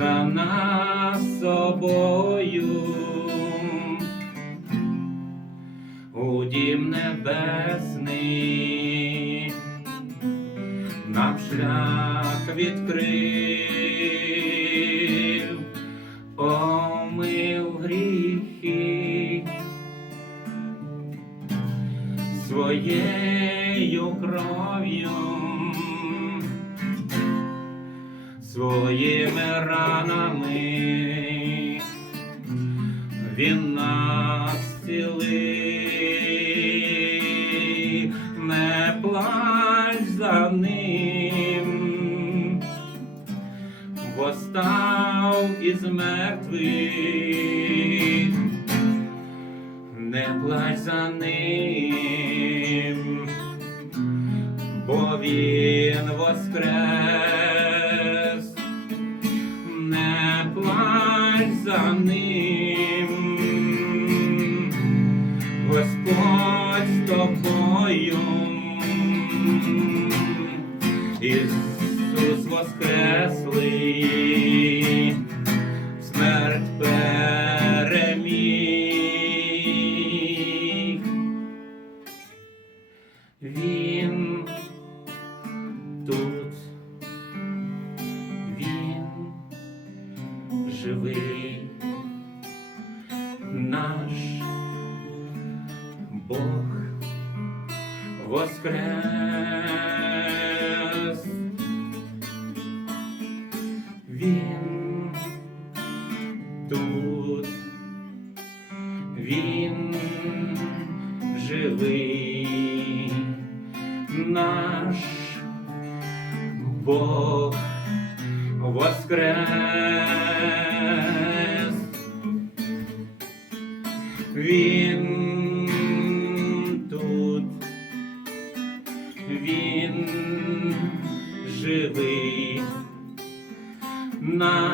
За нас собою. У дім небесний нам шлях відкрив, омив гріхи своєю кров'ю своїми ранами. Він нас цілив, не плач за ним, постав із мертвих, не плач за ним, бо він воскрес, Ісус Він тут, він живий, наш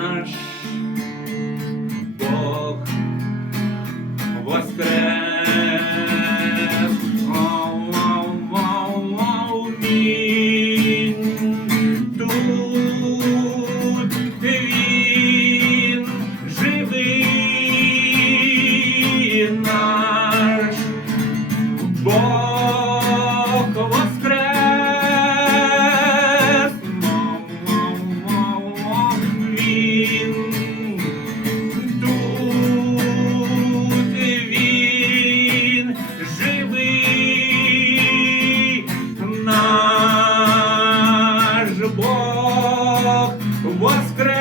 Бог воскрес.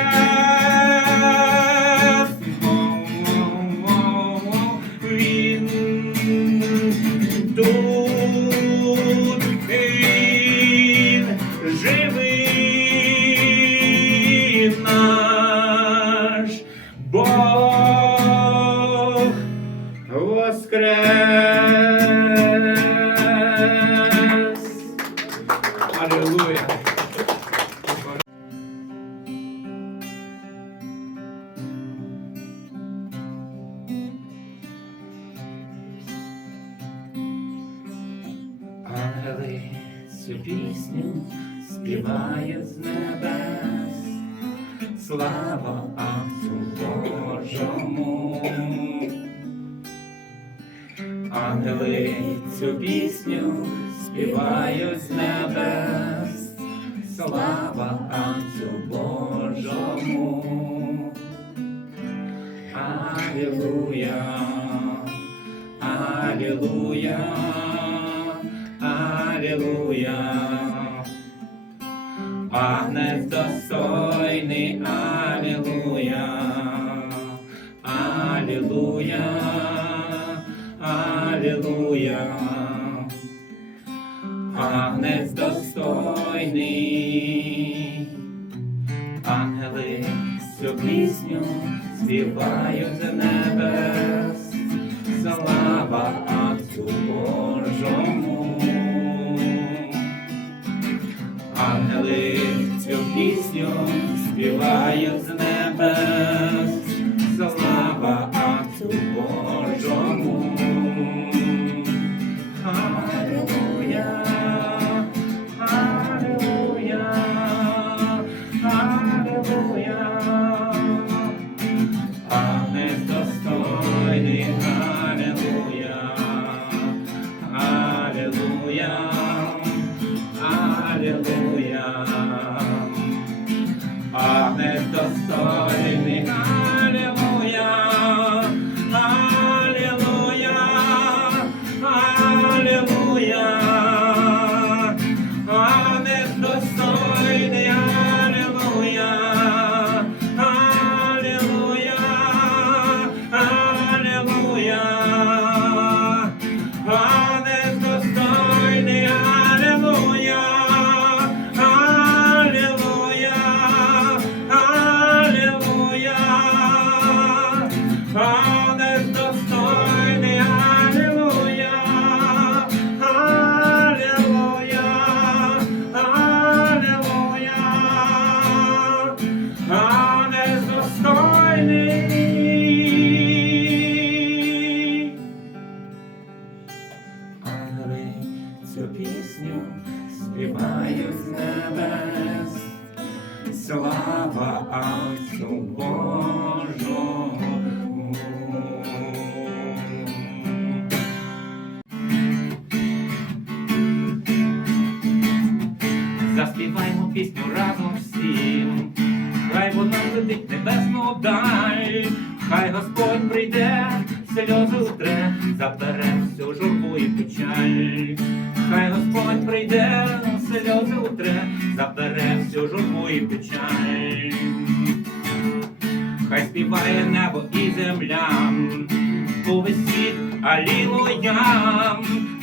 Він тут він живий наш Бог воскрес. Ангели цю пісню співають з небес, слава Отцю Божому. Аллилуйя, Аллилуйя, Аллилуйя. Агнець достойний, Аллилуйя, Аллилуйя, Алілуя. Агнець достойний, ангели цю пісню співають з небес, слава Отцю Божому. Ангели цю пісню співають з небес, Агнець пісню разом всім, хай вона летить небесну даль, хай Господь прийде, сльози утре, забере всю журбу і печаль. Хай Господь прийде, сльози утре, забере всю журбу і печаль. Хай співає небо і земля, увесь світ алілуя.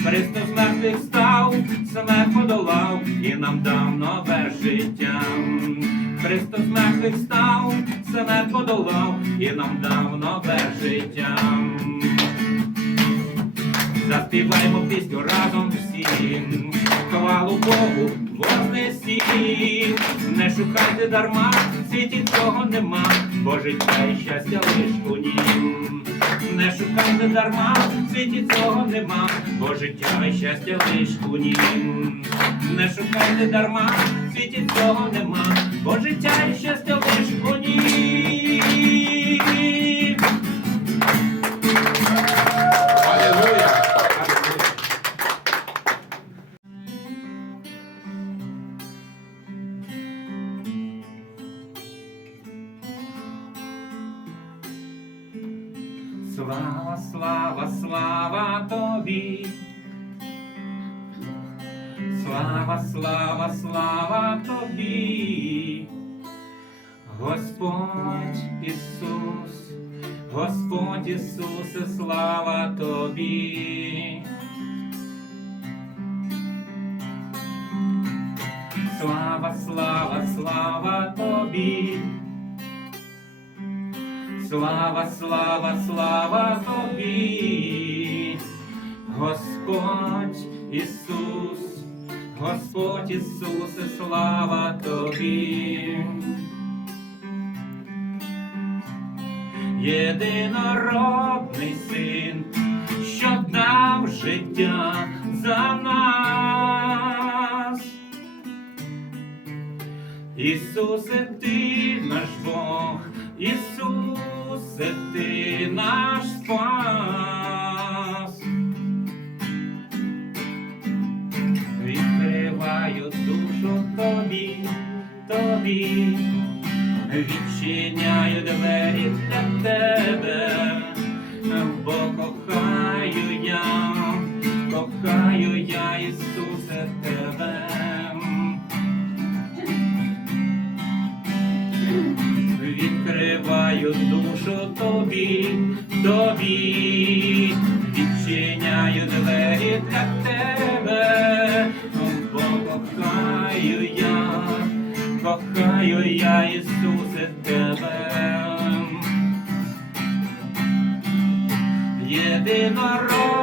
Христос мертвих став, смерть подолав і нам дав нове життя. Христос мертвих став, смерть подолав і нам дав нове життя. Заспіваймо пісню разом всім, хвалу Богу, вознесім. Не шукайте дарма, в світі цього нема, бо життя і щастя лиш у нім. Не шукайте дарма, в світі цього нема, бо життя і щастя лиш у нім. Не шукайте дарма, в світі цього нема, бо життя і щастя Господь Ісус, Господь Ісусе, слава тобі. Слава, слава, слава тобі. Слава, слава, слава тобі, Господь Ісус, Господь Ісусе, слава тобі. Єдинородний син, що дав життя за нас. Ісусе, ти наш Бог, Ісусе, ти наш спас. Відкриваю душу тобі, тобі, відчиняю двері тебе, бо кохаю я, кохаю я, Ісусе, тебе. Відкриваю душу тобі, тобі, відчиняю двері для тебе, бо кохаю я, кохаю я, Ісусе, тебе. Єдинородний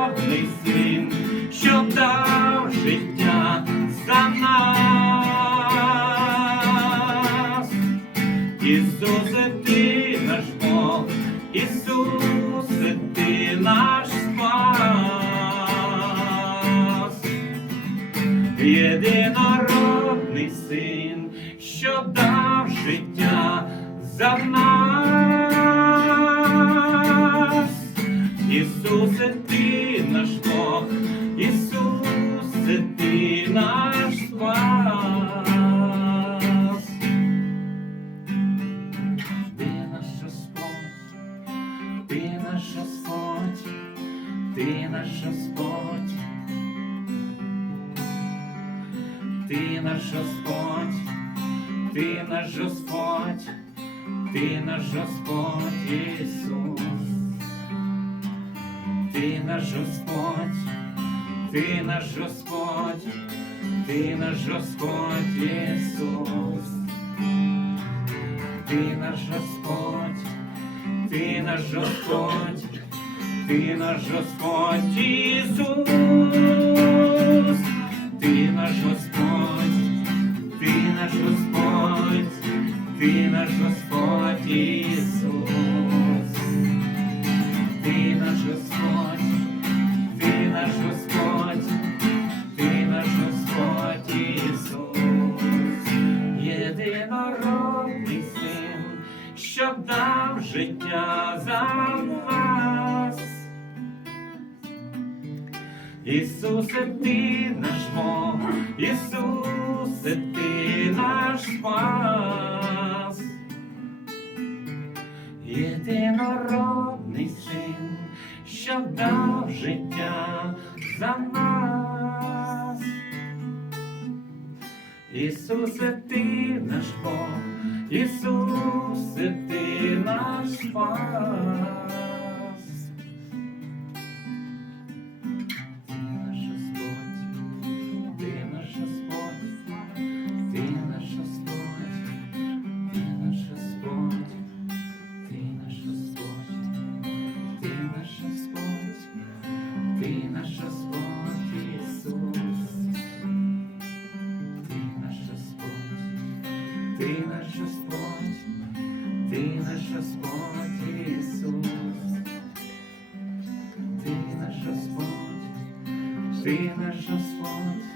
Ісусе, ти наш Бог, Ісусе, ти наш спас. Ти наш Господь, ти наш Господь, ти наш Господь, ти наш Господь, ти наш Господь, ти наш Господь Ісус. Ти наш Господь, ти наш Господь, ти наш Господь Ісус. Ти наш Господь, ти наш Господь, ти наш Господь Ісус. Ти наш Господь, ти наш Господь, ти наш Господь Ісус. Ісусе, ти наш Бог, Ісусе, ти наш спас. Єдинородний син, що дав життя за нас. Ісусе, ти наш Бог, Ісусе, ти наш спас. Наш Господь, ти наш Господь Ісус. Ти наш Господь, ти наш Господь.